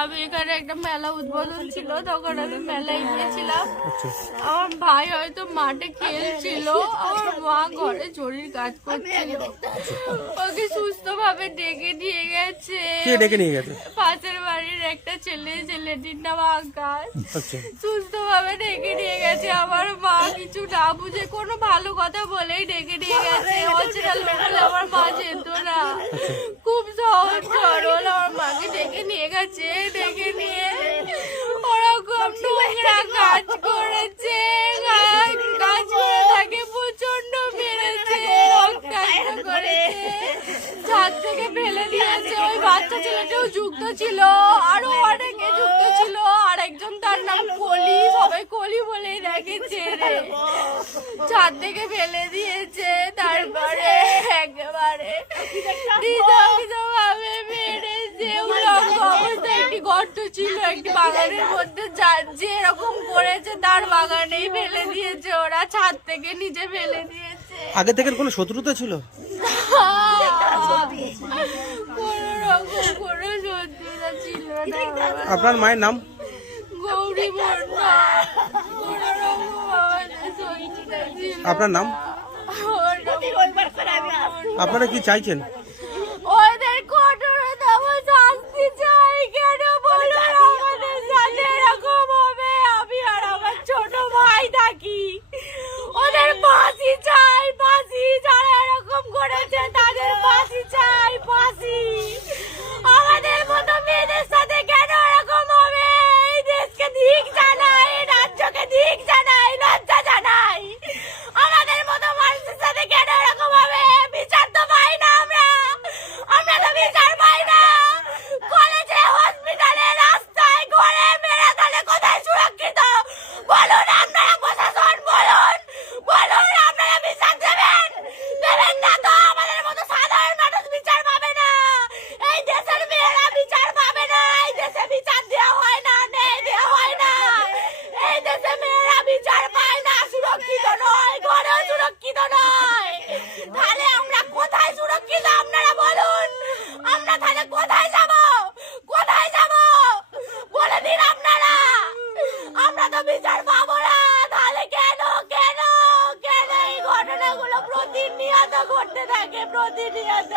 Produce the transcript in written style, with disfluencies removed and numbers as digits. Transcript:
আমি এখানে একটা মেলা উদ্বোধন ছিল, তখন আমি মেলায় গিয়েছিলাম। আমার ভাই হয়তো মাঠে খেলছিল, আমার মা ঘরে জরির কাজ করছিল। ওকে সুস্থ ভাবে ডেকে নিয়ে গেছে। কে ডেকে নিয়ে গেছে? পাশের বাড়ির একটা ছেলে, ছেলেটির নাম আকাশ। সুস্থ ভাবে ডেকে নিয়ে গেছে। আমার মা কিছু না বুঝে কোনো ভালো কথা বলেই ডেকে নিয়ে গেছে। অচেনা লোক হলে আমার মা যেত না। খুব সহজ সরল আমার মাকে ডেকে নিয়ে গেছে। ডেকে নিয়ে ওরকম নোংরা কাজ করেছে, কাজ করে তাকে প্রচন্ড মেরেছে, রক্তাক্ত করেছে, ছাদ থেকে ফেলে দিয়েছে। ওই বাচ্চা ছেলেটাও যুক্ত ছিল, আরো অনেকে যুক্ত ছিল। আর একজন তার নাম কলি, সবাই কলি বলেই রেখেছে। ছাদ থেকে ফেলে দিয়েছে, তারপরে একেবারে ভাবে মেরেছে। উলঙ্গ অবস্থায় একটি গর্ত ছিল একটি বাগানের মধ্যে, যে এরকম করেছে তার বাগানেই ফেলে দিয়েছে। ওরা ছাদ থেকে নিচে ফেলে দিয়েছে। আগে থেকে কোনো শত্রুতা ছিল? কোনো রকম কোনো শত্রুতা ছিল না। আপনার মায়ের নাম? গৌরী বর্মা। কোনো রকম আমাদের শত্রুতা ছিল না। আপনার নাম? আপনারা কি চাইছেন? ওদের কঠোরতম শাস্তি চাই। কেন বলুন আমাদের সাথে এরকম হবে? আমি আর আমার ছোট ভাই থাকি। ওদের ফাঁসি চাই, ফাঁসি। যারা এরকম করেছে তাদের ফাঁসি চাই, ফাঁসি। আমাদের মতো মেয়েদের সাথে কেন এরকম হবে? এই দেশকে ধিক জানাই, এই রাজ্যকে ধিক জানাই, লজ্জা জানাই। আমাদের মতো মানুষের সাথে কেন এরকম হবে? বিচার তো পাই না আমরা। আমরা তো বিচার পাই না। কলেজে, হসপিটালে, রাস্তায়, ঘরে মেরে তাহলে কোথায় সুরক্ষিত? বলুন আপনারা, প্রশাসন বলুন, বলুন আপনারা বিচার দেবেন? দেবেন না তো আমাদের মতো সাধারণ মানুষ বিচার পাবে না। এই দেশের মেয়েরা বিচার পাবে না। এই দেশে বিচার দেওয়া হয় না, নেই দেওয়া হয় না। এই দেশে মেয়েরা বিচার পায় না, সুরক্ষিত নয়, ঘরেও সুরক্ষিত নয়। তাহলে আমরা কোথায় সুরক্ষিত আপনারা বলুন? আমরা তাহলে কোথায় যাব? কোথায় যাব বলে দিন আপনারা। আমরা তো বিচার পাবো না। তাহলে কেন কেন কেন এই ঘটনাগুলো প্রতিনিয়ত ঘটতে থাকে, প্রতিনিয়ত?